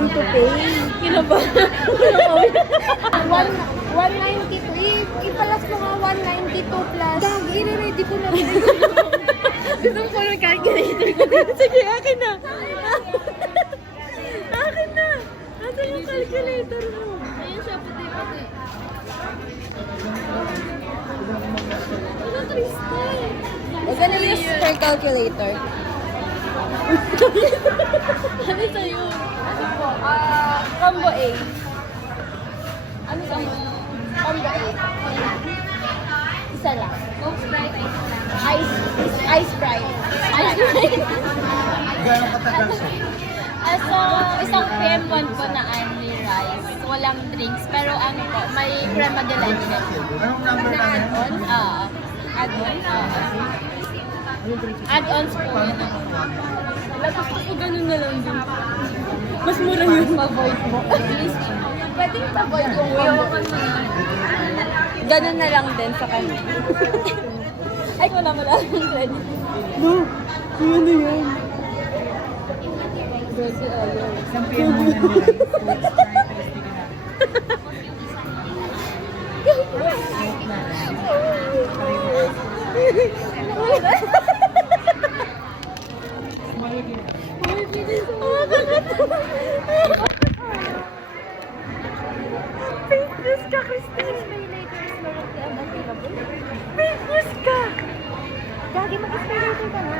plan to pay. Kinabahan. 193. Ipalas mo nga 192 plus. Dagi, ready ko na. Gusto ko ng calculator. Sige, akin na. Akin na. Asan yung calculator mo? Ayun siya, puti-puti. Huwag ka na use for calculator. Ano sa'yo? Ano po? Combo A. Ano sa'yo? Combo A. Isa lang. Coke Sprite, Ice Sprite. Ice Sprite. Gano'ng katagal siya? So, isang PM1 po na only rice. Walang drinks. Pero ano po, may crema de leche. Anong number Na namin? add-on? Add-on? Add-ons po yun. Gusto ko ganun na lang din. Mas mura yun. Avoid mo. Pwedeng avoid kung combo A. Ganun na lang din sa kanya. Ay, wala akong credit. No, yun na yan. Kasi ayaw. Isang PM mo lang nila. Famous ka, Christine. Famous ka. Gagi, mag-inspirator ka na.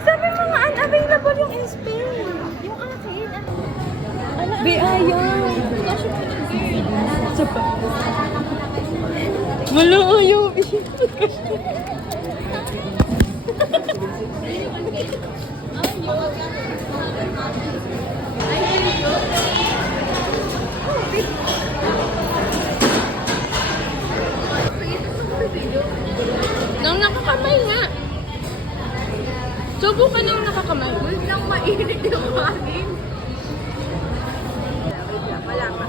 Sabi mo nga unavailable yung in-Spain. Yung akin, Be, ayaw. Wala ayaw. Nang nakakamay nga. Subukan yung nakakamay. Wait lang, mainit yung hangin. Wala pa.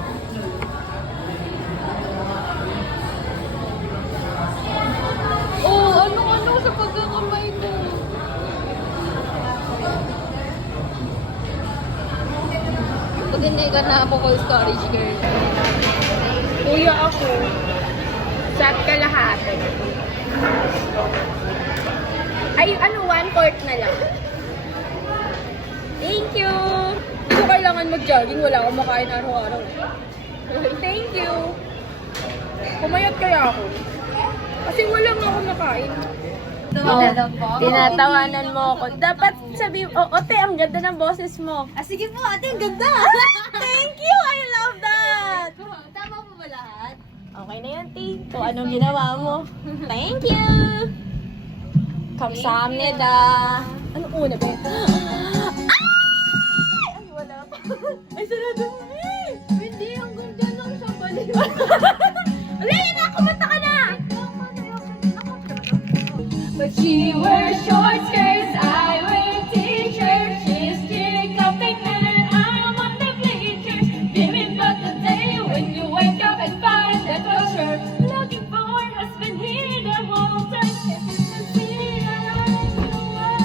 Oh, ano sa pagkakamay ko? Pag hindi ka na ako cold storage, girl. Kuya ako. Shot kalahati. Ay, 1/4 na lang. Thank you! Hindi ko kailangan mag-jogging. Wala akong makain araw-araw. Thank you! Pumayat kaya ako. Kasi wala nga ako nakain. Tinatawanan mo ako. Dapat sabi, ote, ang ganda ng boses mo. Sige po, ate, ang ganda. Thank you! I love that! Tama po ba lahat? Okay na yan, T. So, anong ginawa mo? Thank you! Kamsahamnida! Ano una ba yun? Ay, wala pa. Ay, sarado mo eh! Hindi, hanggang dyan lang siya baliw. Alay na! Kumanta ka na! But she wears short skirts, I wear t-shirts. She's kicked up the man, I'm on the bleachers. Beaming but the day when you wake up and find that was her. Looking for her husband here the whole time. See, I don't know why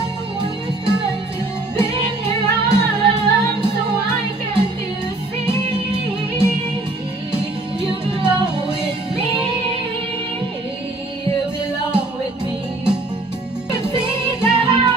you're trying to bend your arms so I can see you belong with me. You belong with me. See that I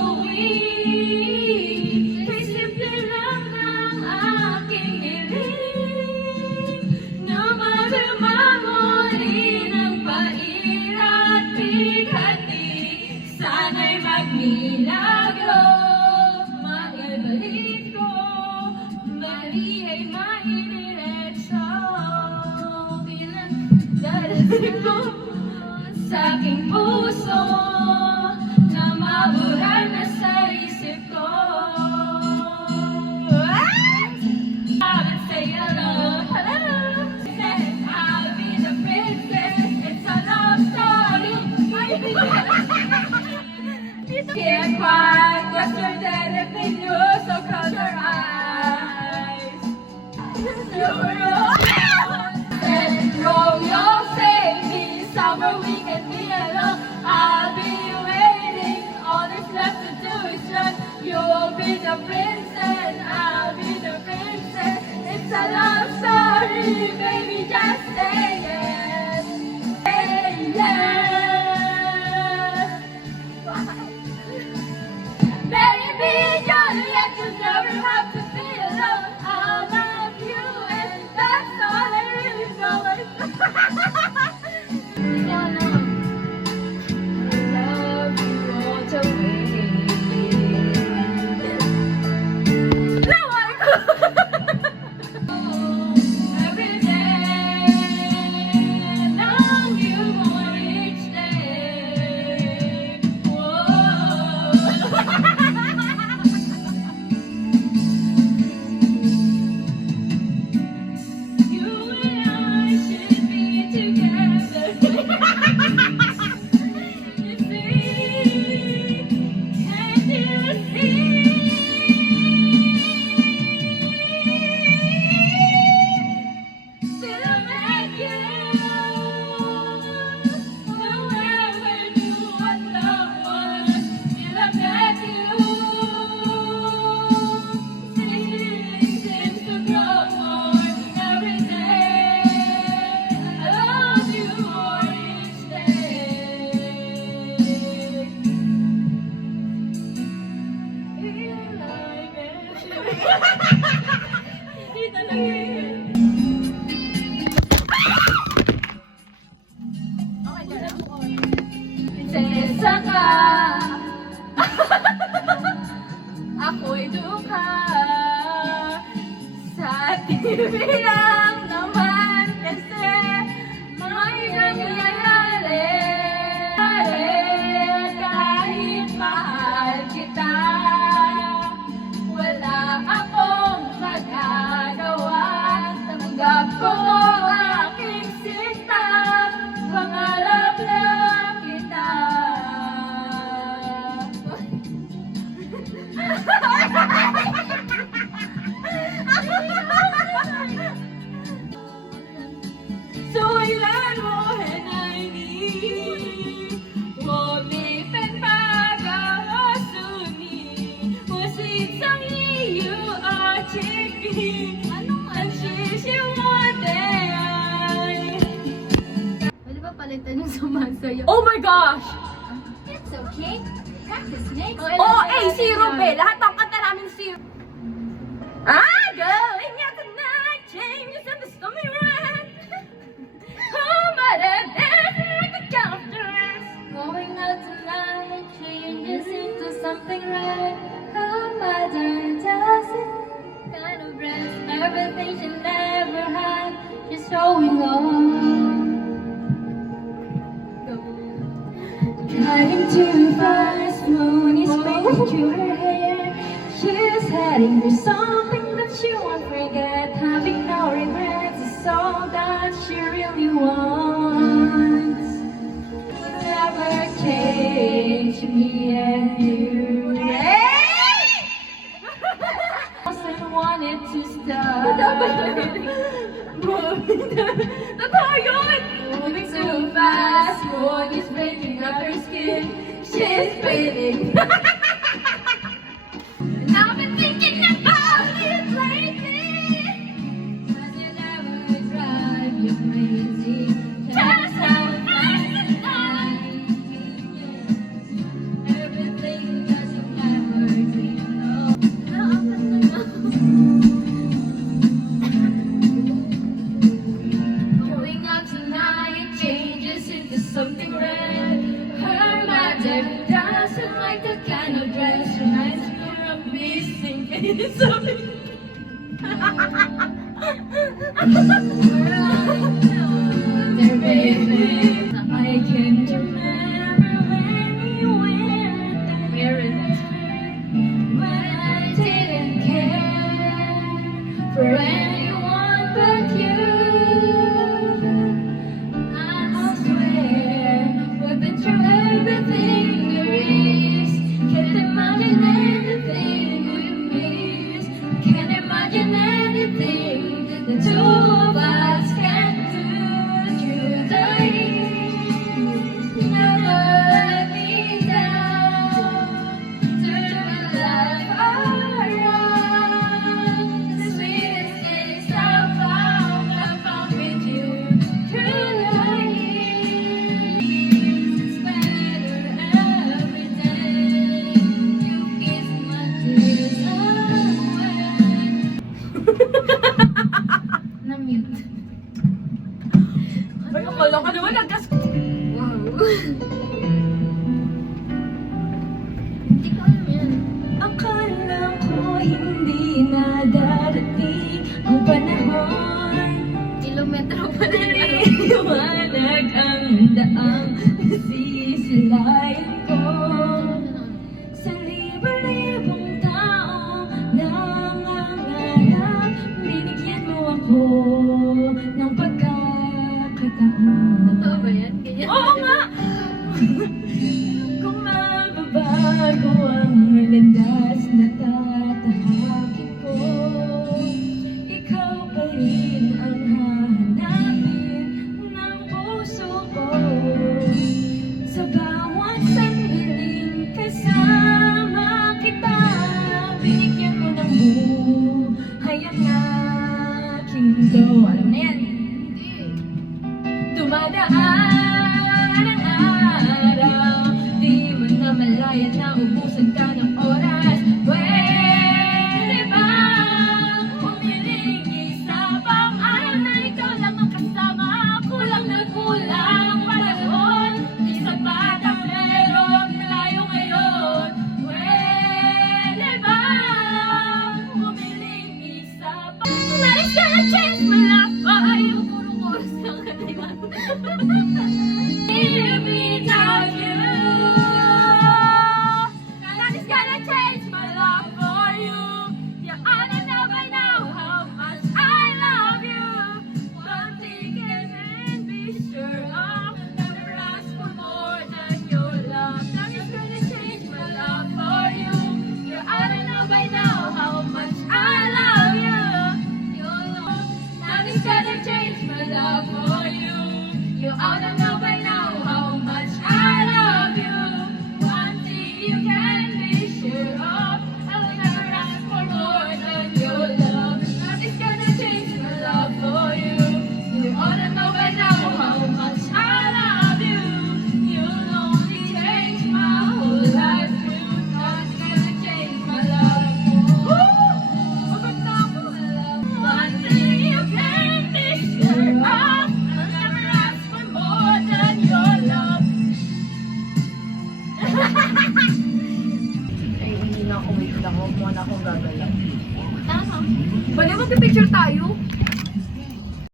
so weak. Kay simple lang ng aking hiling na magmamuli ng paira't bighati. Sana'y magmilagro, maibalik ko, mali ay maidiretso. Bilang darating ko sa aking puso na mabural na sa isip ko. I'll say hello, hello. Said I'll be the princess. It's a love story. Can't cry, cause you're dead if they knew, so close your eyes. Romeo, save me, summer we can be alone. I'll be waiting, all that's left to do is run. You'll be the princess, I'll be the princess. It's a love story, baby, just say yes. Say yes. Baby, Juliet, you never have to be alone. I love you, and that's all I really know. Love you all the way. No, every day, love you more each day. Whoa. You and I should be together. You see, can't you see? Did I make you? Do ever do what love was? Did I make you? Seems to grow more every day. I love you more each day. Feel like it. Hindi talaga yun. Prinsesa ka. Ako'y dukha. Sa TV lang naman kasi mahirap nangyayari. Kahit mahal kita, wala akong magagawa. Tanggap ko aking sinta, pangarap lang kita. So ilan mo and I need, 我没分八个我属你，我心上你 you are chicky， 但是是我的爱。 Pwede ba palitan yung sumasayaw? Oh my gosh! It's okay. Practice next. Oh, zero be. Lahat ng kanta namin zero. Going out tonight, changes in the stormy rain. Oh, but dancing like a gangster. Going out tonight changes into something right. Her mother doesn't kind of rest. Everything she never had, she's showing on. Driving too fast, moon is fading through her hair. She's heading for something that she won't forget. Having no regrets is all that she really wants. Never change me and you. Wasn't wanted to stop. Totoo yun! Moving too fast, moon is breaking up her skin. She's fading. And I've been thinking about it lately. Cause you never drive you crazy. Just how fast the time. Everything that you Sabi There, baby, I can remember when you went there, when I didn't care for anyone but you. I swear we've been through everything there is. Can't imagine anything we miss. Can't imagine anything that the two of us can do through the years. Never let me down. Turn my life around. The sweetest things I found with you through the years. It's better every day. You kiss my tears away. Na-mute. Ay, akala ka naman nagkas... Wow. Hindi ko alam yan. Akala ko hindi na darating ang panahon. Kilometro pa na yun. Liwanag ang daang nasisilayan ko. Sa libo-libong tao nangangarap, binigyan mo ako ng pagkakataon. Totoo ba yan? Ganyan. Oo nga! Kung mababago ang landas na tatahakin ko, ikaw pa rin ang hahanapin ng puso ko. Sa bawat sandaling kasama kita, binigyan mo ng buhay ang aking mundo. Alam na yan. Dumadaan ang araw, di mo na malaya na ubusan ka ng oras. Pwede bang humiling isa pang araw na ikaw lang ang kasama? Kulang na kulang ang panahon, di sapat ang meron tayo ngayon. Pwede bang humiling isa pang Nobody's gonna change my life for you. Puro chorus lang ka na yun. Without you, nothing's gonna change my love for you. You ought to know by now how much I love you. One thing you can be sure of, never ask for more than your love. Nothing's gonna change my love for you. You ought to know by now how much I love you. Nothing's gonna change my love for you. You ought to know by now how much I love you. One thing you can be sure of, I will never ask for more than your love. Nothing's gonna change my love for you. You ought to know by now how much I love you. You'll only change my whole life through. Nothing's gonna change my love for you. One thing you can be sure of, I'll never ask for more than your love. Ay, hindi na ako wait lang. Huwag mo na akong gagalaw. Tama. Pwede magpipicture tayo?